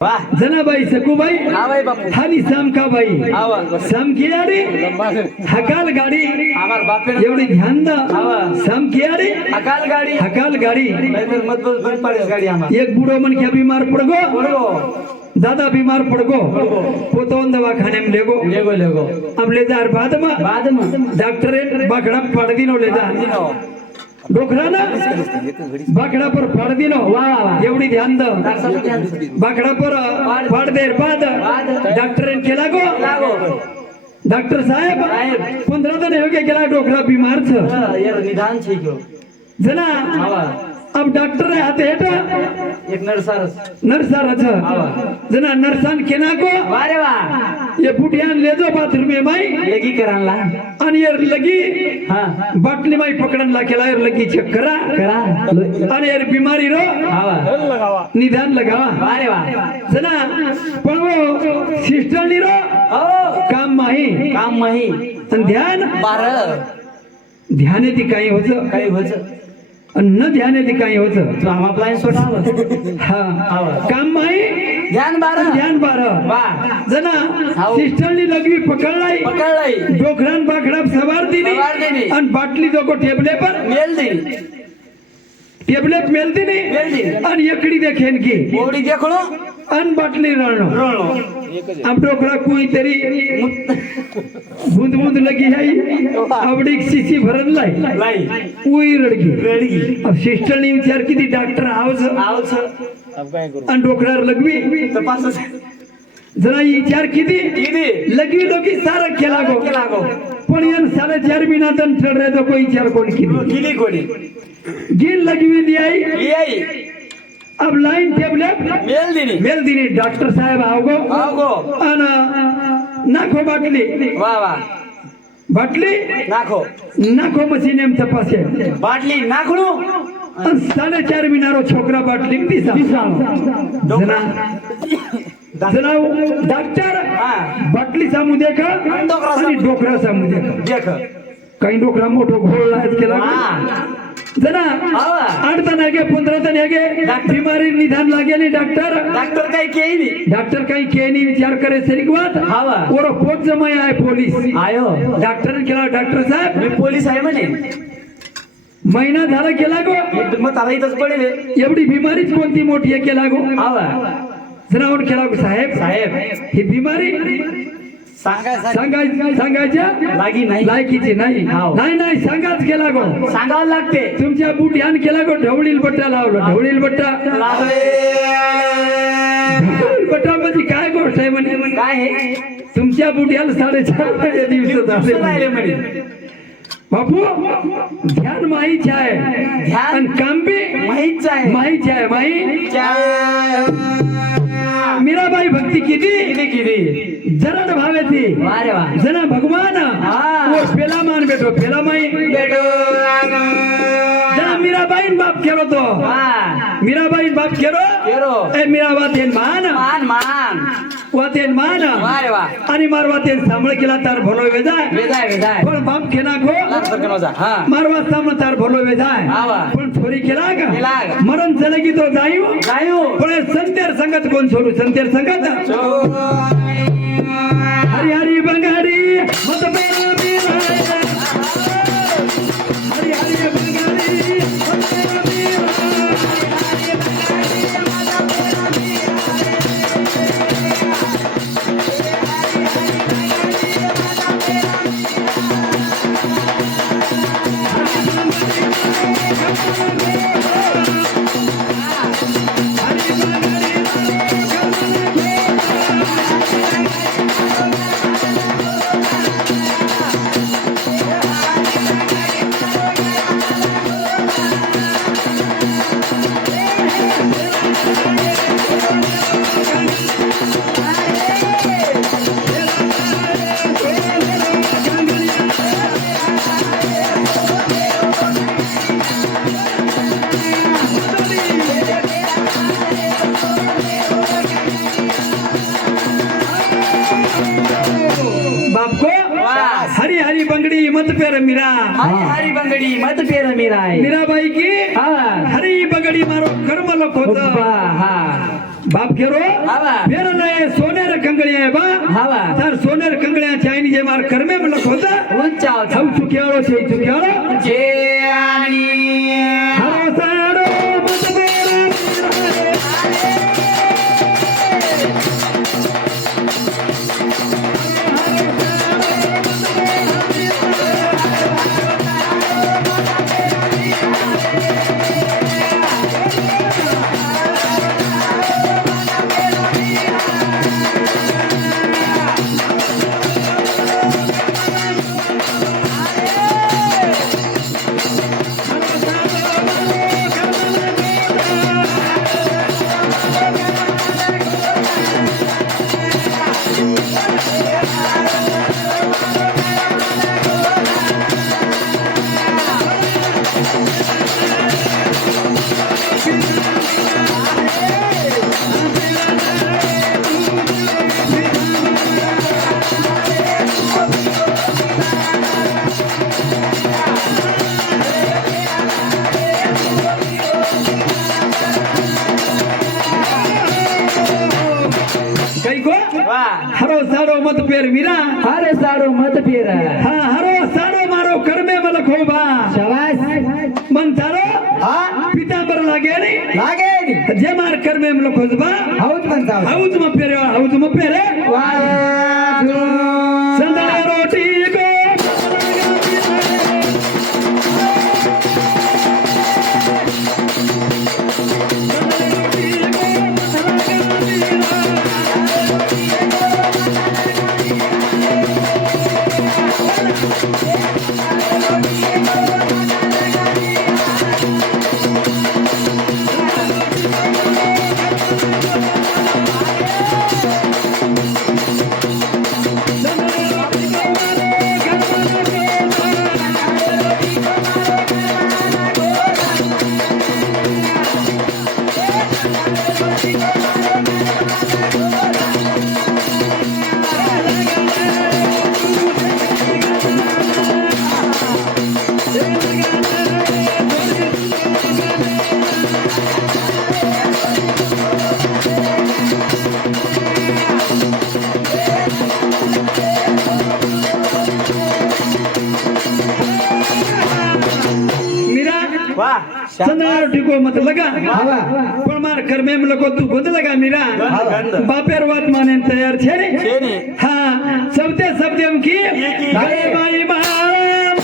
वाह जनाबाई सकूबाई हा भाई बापू हरी समकाबाई आवा समकियाडी हकाल गाडी हमार बापे एवढी ध्यान दा आवा समकियाडी अकाल गाड़ी हकाल गाडी नहीं मत बंद पड़े गाड़ी हमार एक बूढ़ो मन क्या बीमार पड़ गो बोलो दादा बीमार पड़ गो पोतोन दवाखाने में लेगो लेगो लेगो अब ले जा बाद में डॉक्टर बाकड़ा पड़ दिनो ले जा डोकरा ना बाकड़ा पर फाड़ दिलो एवढी ध्यान द बाकड़ा पर फाड़ दे बाद डॉक्टर ने केला गो डॉक्टर साहेब 15 दिन हो गए गेला डोकरा बीमार छ यार निदान छे क्यों जना अब डॉक्टर हाते हेटा एक नर्सार छ जना नर्सान केना को वारे वाह ये बुढ़ियान ले जाओ बाथरूम में माई लगी करान ला आणि यार लगी हां बाटली माई पकडन ला केला यार लगी चेक करा आणि यार बीमारी रो लगावा निदान लगावा वारे वाह जना पण वो सिस्टर नी रो काम माही आणि ध्यान 12 ध्यान येते काही होतं काही होच आणि न ध्यान येते काही होतं तो हम अप्लाय सोडाव हा काम माही ध्यान 12 ध्यान 12 वाह जना हाव. सिस्टर नी लगवी पकडलाई पकड़लाई डोकरान बाकड़ा सवार दीनी आणि बाटली जो टेबले पर मेल दी टेबले पे मेलती मेल नहीं दी आणि एकड़ी देखेन की बोड़ी देख लो अन बाटली रणो रोलो अब डोकरा कोई तेरी बूंद बूंद लगी है अबड़ी सीसी भरन लाई लाई उई रड़गी रेडी अब सिस्टर ने विचार की थी डॉक्टर आवस आओ छ अब काय करू अन डोकरा लगवी तपास जरा विचार की थी कीदी लगी लोगी सारा खेला गो केला गो पण यान 4.5 महीना तन ठड़ रहे तो कोई विचार कोण की थी किली कोडी गिन लगी हुई दियाई येई अब लाइन टेबले मेल दिनी मेल दिनी डॉक्टर साहब आओगो आओगो अन नाखो बाटली वाह वाह बाटली नाखो नाखो मशीन एम तपासे बाटली नाखणू 4.5 महीनारो छोकरा बाटली पीसा जना जना डॉक्टर बाटली सामू देखा आणि डोकरा सामू देखा देख काही डोकरा मोठो घोळ लायच केला जना 8 तन आगे 15 तन आगे बीमारी निदान लागे नहीं डॉक्टर काही केई डॉक्टर काही के नहीं विचार करे सही बात हावा और पोच जमाया है पुलिस आयो डॉक्टर ने केला डॉक्टर साहब मी पोलीस आहे म्हणे महिना झाला केला गो मग त्याला इथंच पडेल एवढी बीमारीच कोणती मोठी आहे केला गो हावा जनावर केला गो साहेब ही बीमारी सांगायच्या लागी नाही लायकीची नाही नाही सांगाच केला गो सांगावं लागते तुमच्या बुट्यान केला गो ढवळील बट्टा लावला ढवळील बट्टा बट्टा म्हणजे काय गोष्ट आहे म्हणे काय आहे तुमच्या बुट्याला 4.5 दिवस राहिले म्हणे बापू ध्यान माहीच आहे ध्यान काम बी माहीच आहे माहीच आहे माही मीराबाई भक्ती किती जरण भावे थी वारे वाह जना भगवान वो पेला मान बैठो पेला माई बेटो जना मीराबाई बाप केरो तो मीराबाई बाप केरो ए मीरा वातेन मान मान वातेन मान वारे वाह आणि मार वातेन सांभळ केला तार भलो वेजाय वेदाय पण बाप केना खो हा मारवा सांभळ तार भलो वेजाय पण थोडी केला का मरण चले की तो जायू पण संतेर संगत कोण सोडू संतेर संगत हरी हरी बंगारी मत पेरा मेरा हरी हरी बंगारी मत पेरा मेरा हरी हरी बंगड़ी मत पेर मीरा हरी बंगड़ी मत पेर मीरा मीराबाई की हरी बंगड़ी मारो कर्म लोक होत બાપ કેરો આવા. ફેરલા એ સોનેર કંગળિયા બા આવા. તાર સોનેર કંગળિયા ચાઈની જે માર કર્મે મ લખો તા ઊંચા સૌ ચુક્યાળો છે ચુક્યાળો જેની હારો સાડો મતબેરા કઈ કો વાહ હારો સાડો મત પેર વીરા હારે સાડો મત પેરા હા હારો સાડો મારો કર્મે મ લખો બા શાબાશ મન તારો હા પિતાંબર લાગે ની લાગે ની જે માર કર્મે મ લખો બા હાઉત બનતા હાઉત મ પેરે વાહ સંદળે રોટી કો વાહ સંદળે રોટી કો મત લગા આવા પણ માર કર્મે મ લખો તું ગંધ લગા મીરા ગંધ. બાપેર વાત માને તૈયાર છે ને છે ને હા સૌતે શબ્દ એમ કી ગળે માઈ મારા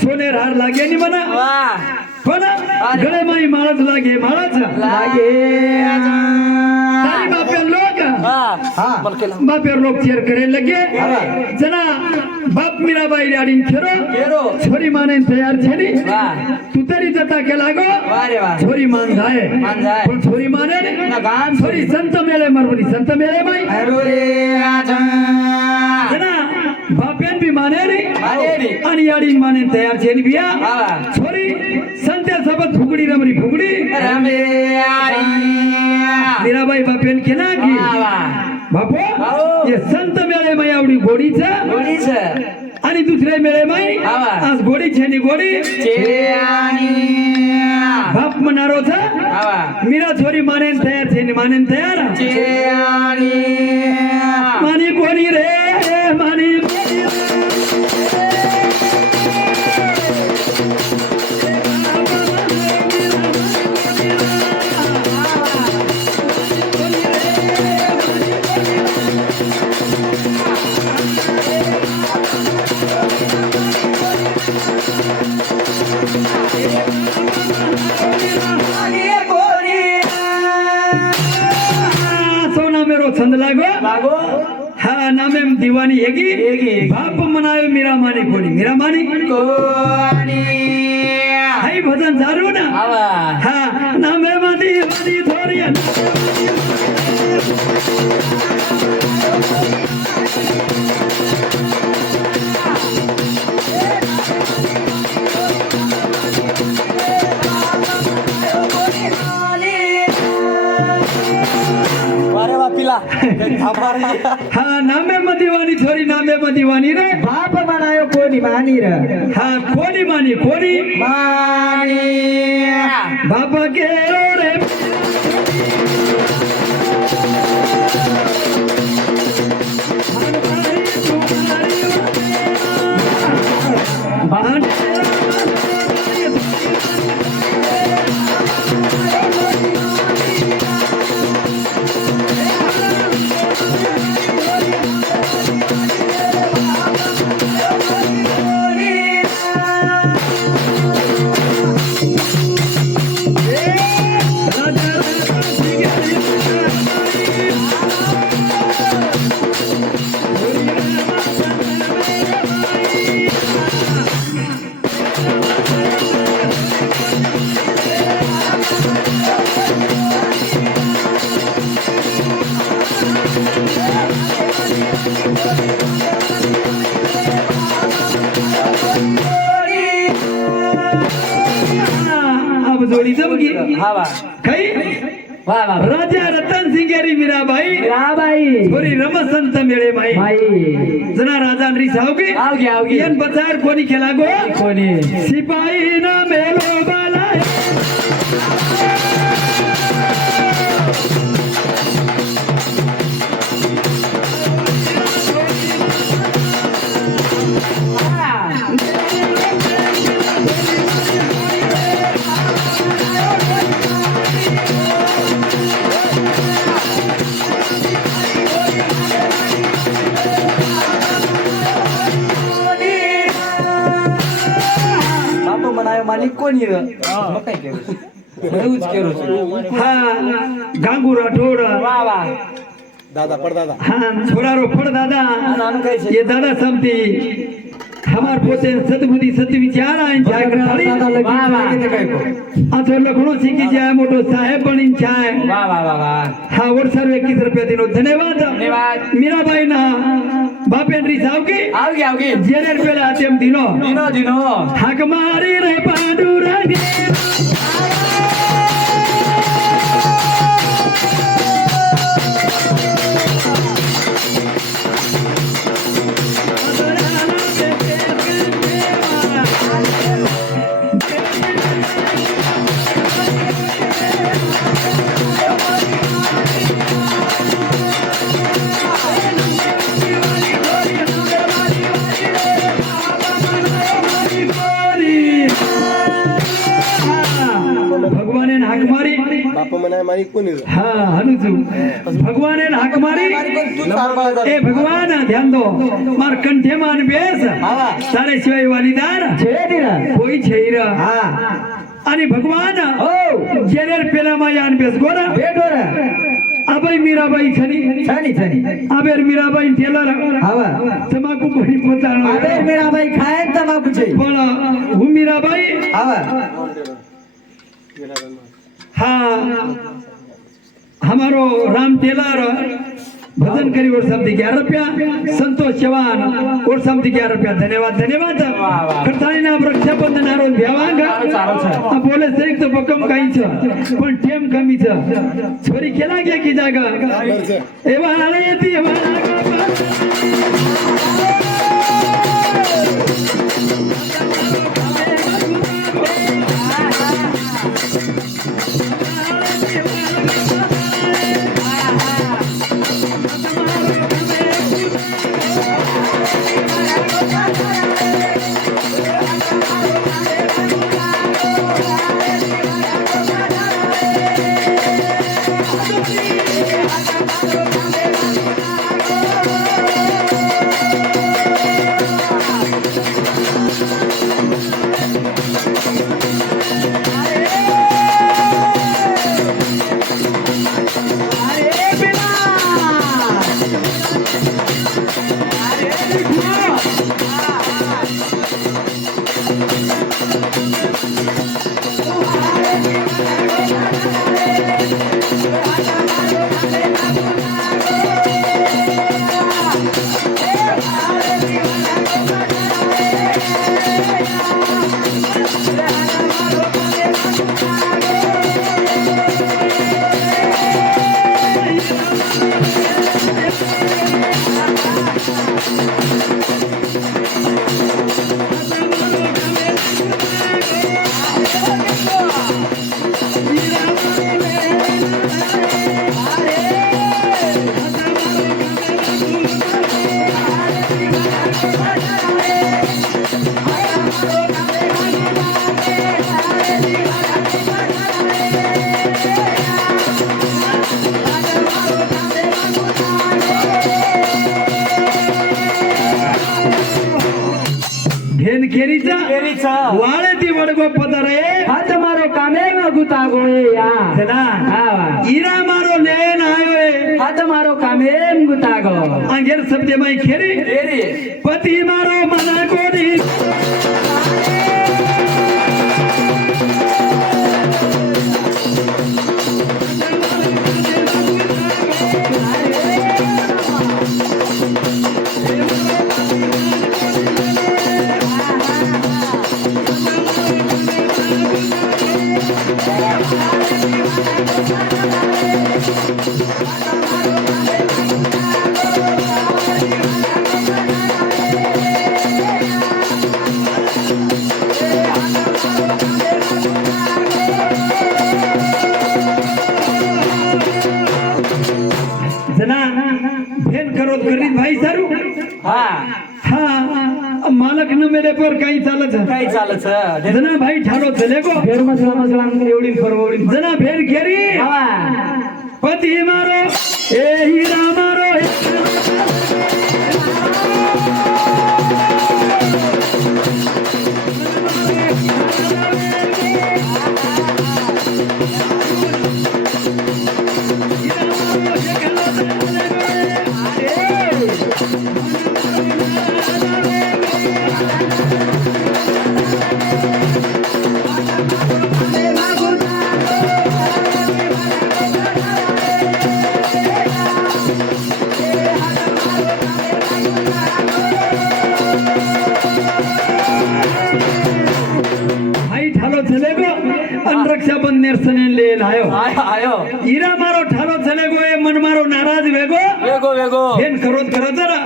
સોનેર હાર લાગે ની મને વાહ પણ ગળે માઈ માળા લાગે માળા લાગે તારી બાપે લોક હા બાપે લોક ચેર કરે લગે જના બાપ મીરાબાઈ રાડીન ખેરો કેરો છોરી માને તૈયાર છે ની વાહ તું તારી જતા કે લાગો વાહ રે વાહ છોરી માન થાય માન જાય. પણ છોરી માને ને ના ગામ છોરી સંત મેળે મરવની સંત મેળે માઈ હરો રે આજા જના બાપેન બી માને ની માને ની. અણિયાડી માને તૈયાર છે ની બિયા વાહ છોરી સંતે સબત ફુગડી રમરી ફુગડી રમે આરી મીરાબાઈ બાપેન કે ના કી વાહ બાપો આવો. ये संत मेळे में आवडी घोडी છે બોલી છે आणि दुसरे मेळे में आवा. आज घोडी છે ની घोडी ચેયાની બાપ મનારો છે આવા મીરા છોરી માને ને તૈયાર છે ની માને ને તૈયાર ચેયાની માની કોની રે માની કોની રે. બંધ લાગો લાગો હા નામે દીવાની હેગી હેગી. બાપ મનાયો મીરા માની કોની મીરા માની કોની હાઈ ભજન સારું ને આવા હા નામે માં દીવાની થોરી વારે વા પીલા અમારે હા નામે માં દીવાની થોરી નામે માં દીવાની રે બાપ બનાયો કોની માની રે હા કોની માની કોની માની બાપા કેરો રે अब जोड़ी जमगी હા વા કઈ વાહ વાહ રાજા રતન સિંગેરી મીરાબાઈ રાબાઈ થોરી રમસંત મેળે માઈ ભાઈ જના રાજા નરી સાવगी આવગે આવગે એન બજાર કોની ખેલાગો કોની સિપાહી ના મેલો બાલા બાપો બનાયો માલિક કોની રે મકાઈ કેવું છે એવું જ કેવું છે હા ગાંગુ રાઠોડ વાહ વાહ હા છોરારો ફળ દાદા નાનું કઈ છે ये दादा समती हमार पोते सतबुद्धि सत्य विचार आइन जाय खड़ी વાહ વાહ आ तो लखनो सीखी जाय मोटो साहेब बनिन जाय વાહ વાહ वाह वाह हाँ और सर्व 21 रुपया दिनो धन्यवाद ધન્યવાદ मीराबाई ना बापेंद्री साहब की આવગે આવગે जेने पेला आतेम दिनो દીનો દીનો हक मारी रे पांडुरंगे ભગવાને હાક મારી બાપા મને મારી કોની રે હા હનુજુ ભગવાને હાક મારી એ ભગવાન ધ્યાન દો માર કંઠે માન બેસ હા. તારે સિવાય વાલીદાર છે દીરા કોઈ છે હીરા હા અને ભગવાન ઓ જેને પેલા માં યાન બેસ ગોરા બેઠો રે આ ભાઈ મીરાબાઈ છની છની છની આ બેર મીરાબાઈ ટેલર આવા તમાકુ કોઈ પોતાનો હવે મેરા ભાઈ ખાય ને તમાકુ છે પણ હું મીરાબાઈ આવા हाँ हमारो राम टेलर भजन करी और समझी 11 रुपया संतोष चौहान और समझी 11 रुपया धन्यवाद धन्यवाद वाह, वाह. करतानी ना रक्षाबंधन आरो व्यावांग सारो छे. आ बोले सरिक तो बकम काई छ पण टेम कमी छ छोरी केला गया की जागा एवा आले येती एवा वाळे ती वडगो पदरे हाथ मारो कामे में गुता गोए या जना ईरा मारो लेन आयो हाथ मारो कामे में गुता गो अंगेर शब्द में खेरी तेरी पति मारो मना कोडी जना भेन करोत करीत भाई सारू हा हा मालक न मेरे पर काही चालत काय चालच जना भाई ठालो चले गो फेर मसला एवढी फरवडी जना भेर केरी हा पति मारो ए हीरा मारो भाई ठालो चले गो अन रक्षाबंधन सने ले लायो आयो हीरा मारो ठालो चले गो ए मन मारो नाराज वेगो वेगो वेगो भेन करोत करा जरा